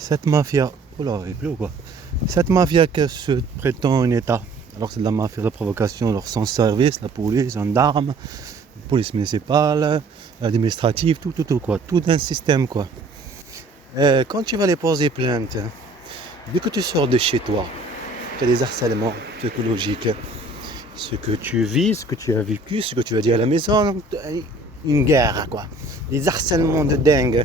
Cette mafia, oula, il pleut ou quoi? Cette mafia qui se prétend un État, alors que c'est de la mafia de provocation, alors sans service, la police, gendarmes, police municipale, administrative, tout quoi, tout un système quoi. Quand tu vas les poser plainte, dès que tu sors de chez toi, tu as des harcèlements psychologiques, ce que tu vis, ce que tu as vécu, ce que tu as dit à la maison, une guerre quoi, des harcèlements de dingue.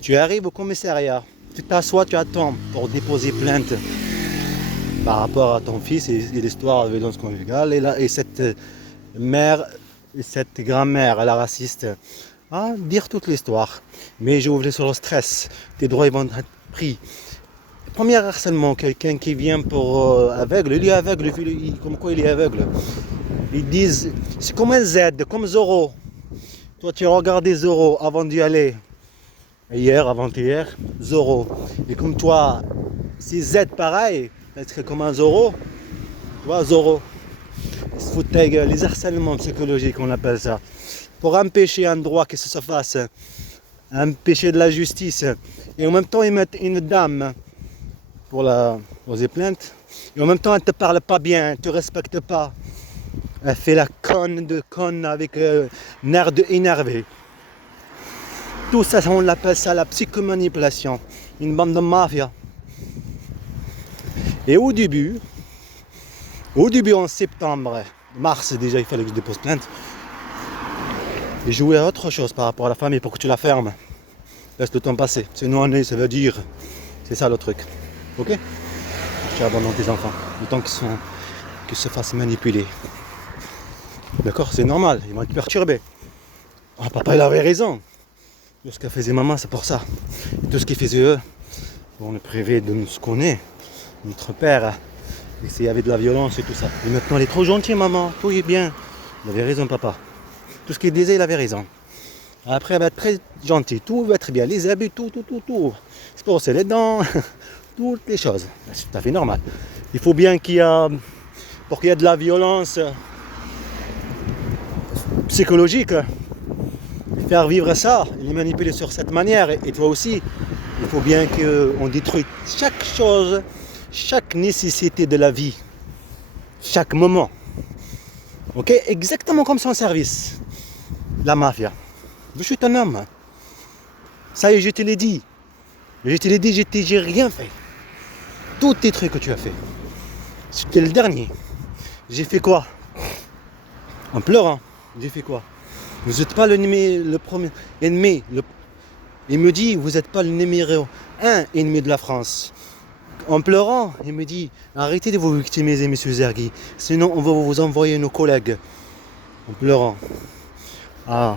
Tu arrives au commissariat, tu t'assois, tu attends pour déposer plainte par rapport à ton fils et l'histoire de violence conjugale et cette mère et cette grand-mère, la raciste, à dire toute l'histoire. Mais j'ai oublié sur le stress, tes droits ils vont être pris. Premier harcèlement, quelqu'un qui vient pour aveugle, il est aveugle, comme quoi il est aveugle. Ils disent, c'est comme un Z, comme Zorro. Toi tu regardes des Zorro avant d'y aller. Hier, avant-hier, Zorro. Et comme toi, c'est Z pareil, être comme un Zorro. Tu vois, Zorro. Ils se foutent ta gueule, les harcèlements psychologiques, on appelle ça. Pour empêcher un droit que ça se fasse, empêcher de la justice. Et en même temps, ils mettent une dame pour la poser plainte. Et en même temps, elle ne te parle pas bien, elle ne te respecte pas. Elle fait la conne avec un air de énervé. Tout ça, on appelle ça la psychomanipulation. Une bande de mafia. Et au début en septembre, mars déjà, il fallait que je dépose plainte. Et jouer à autre chose par rapport à la famille pour que tu la fermes. Laisse le temps passer. Sinon, année, ça veut dire. C'est ça le truc. Ok? Tu abandonnes tes enfants. Le temps qu'ils se fassent manipuler. D'accord? C'est normal. Ils vont être perturbés. Ah, papa, il avait raison. Tout ce que faisait maman, c'est pour ça. Et tout ce qu'ils faisaient eux, on est privé de ce qu'on est. Notre père, il y avait de la violence et tout ça. Et maintenant, elle est trop gentille, maman. Tout est bien. Il avait raison, papa. Tout ce qu'il disait, il avait raison. Après, elle va être très gentille. Tout va être bien. Les abus, tout. C'est pour brosser les dents. Toutes les choses. C'est tout à fait normal. Il faut bien pour qu'il y ait de la violence psychologique, faire vivre ça, les manipuler sur cette manière. Et toi aussi, il faut bien qu'on détruise chaque chose, chaque nécessité de la vie, chaque moment. Ok? Exactement comme son service. La mafia. Je suis un homme. Ça y est, je te l'ai dit. J'ai rien fait. Tous tes trucs que tu as fait. C'était le dernier. J'ai fait quoi? En pleurant. J'ai fait quoi? Vous n'êtes pas le premier ennemi. Il me dit, vous n'êtes pas le numéro 1 ennemi de la France. En pleurant, il me dit, arrêtez de vous victimiser, monsieur Zergui. Sinon, on va vous envoyer nos collègues. En pleurant. Ah.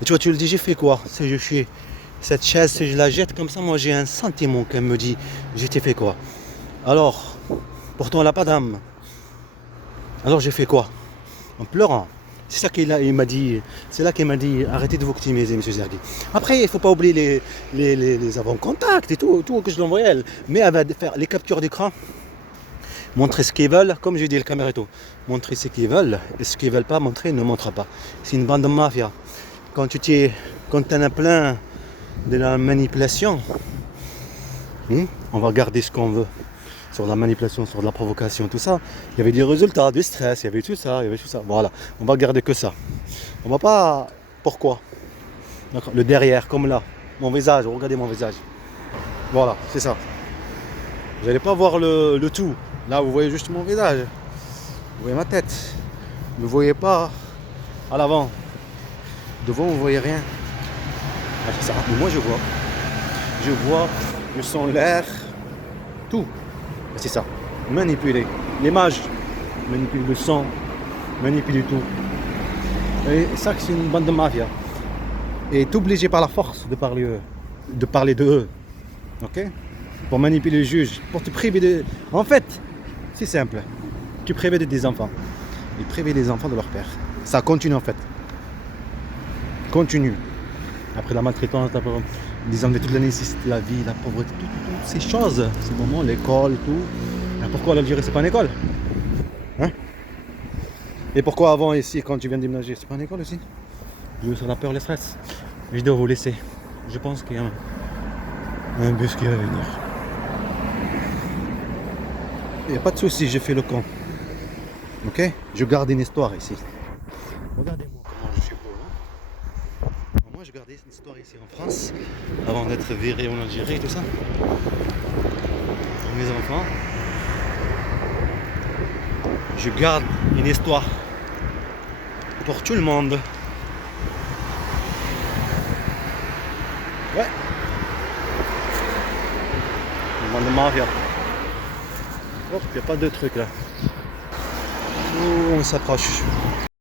Et tu vois, tu le dis, j'ai fait quoi? Si je suis cette chaise, si je la jette comme ça, moi j'ai un sentiment qu'elle me dit, j'ai fait quoi? Alors, pourtant elle n'a pas d'âme. Alors j'ai fait quoi? En pleurant. C'est ça qu'il m'a dit. C'est là qu'il m'a dit, arrêtez de vous victimiser, monsieur Zergui. Après, il ne faut pas oublier les avant-contacts et tout que je l'envoyais elle. Mais elle va faire les captures d'écran, montrer ce qu'ils veulent, comme j'ai dit le caméra et tout. Montrer ce qu'ils veulent, et ce qu'ils ne veulent pas montrer, ne montre pas. C'est une bande de mafia. Quand tu en as plein de la manipulation, on va garder ce qu'on veut. Sur la manipulation, sur la provocation, tout ça, il y avait des résultats, du stress, il y avait tout ça. Voilà, on va garder que ça. On va pas. Pourquoi? D'accord. Le derrière, comme là, mon visage, regardez mon visage. Voilà, c'est ça. Vous n'allez pas voir le tout. Là, vous voyez juste mon visage. Vous voyez ma tête. Vous ne voyez pas à l'avant. Devant, vous ne voyez rien. Ah, c'est ça. Mais moi, je vois, je sens l'air, tout. C'est ça, manipuler l'image, manipuler le son, manipuler tout. Et ça, c'est une bande de mafia. Et est obligé par la force de parler de eux. Ok? Pour manipuler le juge, pour te priver de. En fait, c'est simple. Tu prives des enfants. Et priver les enfants de leur père. Ça continue en fait. Continue. Après la maltraitance, les enlever toute la nécessité de la vie, la pauvreté, toutes ces choses, ces moments, l'école, tout. Et pourquoi l'Algérie, c'est pas une école? Hein? Et pourquoi avant ici, quand tu viens de déménager, c'est pas une école aussi? Je veux sur la peur, le stress. Je dois vous laisser. Je pense qu'il y a Un bus qui va venir. Il n'y a pas de souci, j'ai fait le camp. Ok? Je garde une histoire ici. Regardez-moi comment je suis beau. Hein? Moi, je gardais une histoire ici en France, avant d'être viré en Algérie et tout ça. Pour mes enfants. Je garde une histoire pour tout le monde. Ouais. On va demander. Hop, il n'y a pas de truc là. Oh, on s'approche.